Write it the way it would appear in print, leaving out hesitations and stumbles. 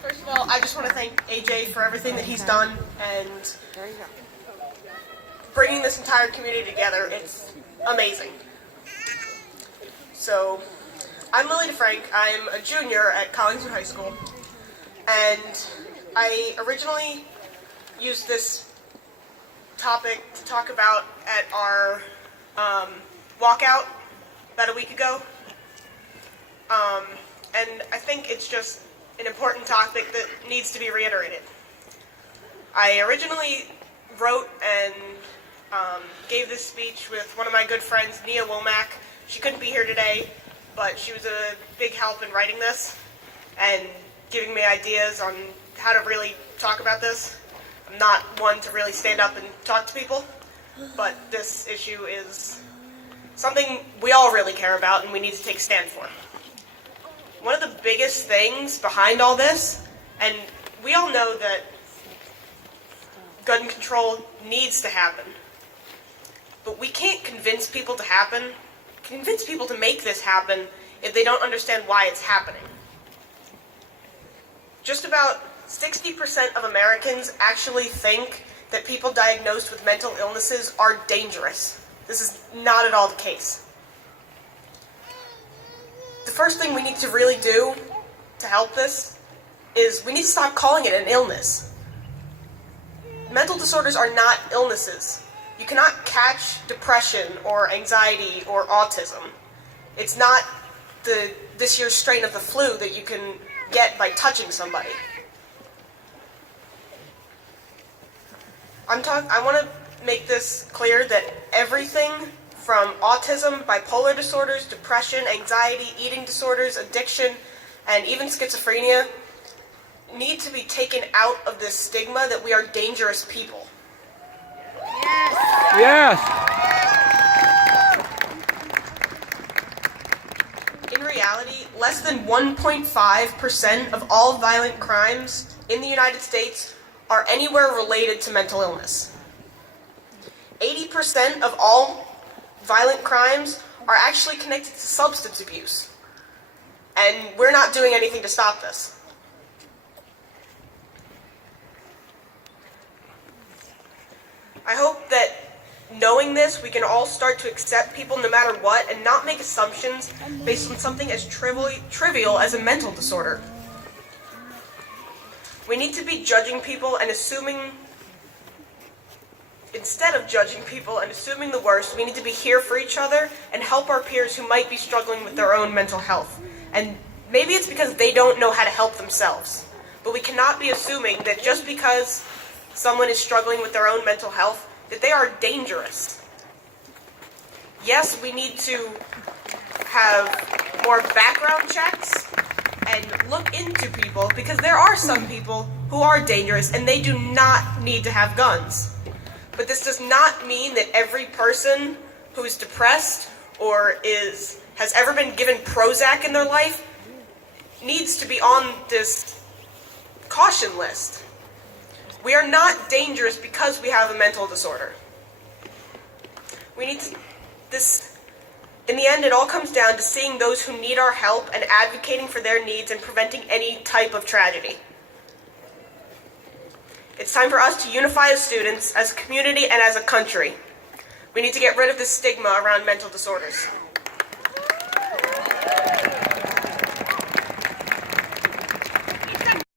First of all, I just want to thank AJ for everything that he's done and bringing this entire community together. It's amazing. So, I'm Lily DeFrank. I'm a junior at Collingswood High School, and I originally used this topic to talk about at our walkout about a week ago. And I think it's just an important topic that needs to be reiterated. I originally wrote and gave this speech with one of my good friends, Nia Womack. She couldn't be here today, but she was a big help in writing this and giving me ideas on how to really talk about this. I'm not one to really stand up and talk to people, but this issue is something we all really care about and we need to take a stand for. One of the biggest things behind all this, and we all know that gun control needs to happen, but we can't convince people to make this happen if they don't understand why it's happening. Just about 60% of Americans actually think that people diagnosed with mental illnesses are dangerous. This is not at all the case. The first thing we need to really do to help this is we need to stop calling it an illness. Mental disorders are not illnesses. You cannot catch depression or anxiety or autism. It's not this year's strain of the flu that you can get by touching somebody. I want to make this clear that everything from autism, bipolar disorders, depression, anxiety, eating disorders, addiction, and even schizophrenia need to be taken out of this stigma that we are dangerous people. Yes. In reality, less than 1.5% of all violent crimes in the United States are anywhere related to mental illness. 80% of all violent crimes are actually connected to substance abuse. And we're not doing anything to stop this. I hope that knowing this, we can all start to accept people no matter what and not make assumptions based on something as trivial as a mental disorder. We need to be judging people and instead of judging people and assuming the worst, we need to be here for each other and help our peers who might be struggling with their own mental health. And maybe it's because they don't know how to help themselves. But we cannot be assuming that just because someone is struggling with their own mental health, that they are dangerous. Yes, we need to have more background checks and look into people, because there are some people who are dangerous and they do not need to have guns. But this does not mean that every person who is depressed or has ever been given Prozac in their life needs to be on this caution list. We are not dangerous because we have a mental disorder. In the end, it all comes down to seeing those who need our help and advocating for their needs and preventing any type of tragedy. It's time for us to unify as students, as a community, and as a country. We need to get rid of this stigma around mental disorders.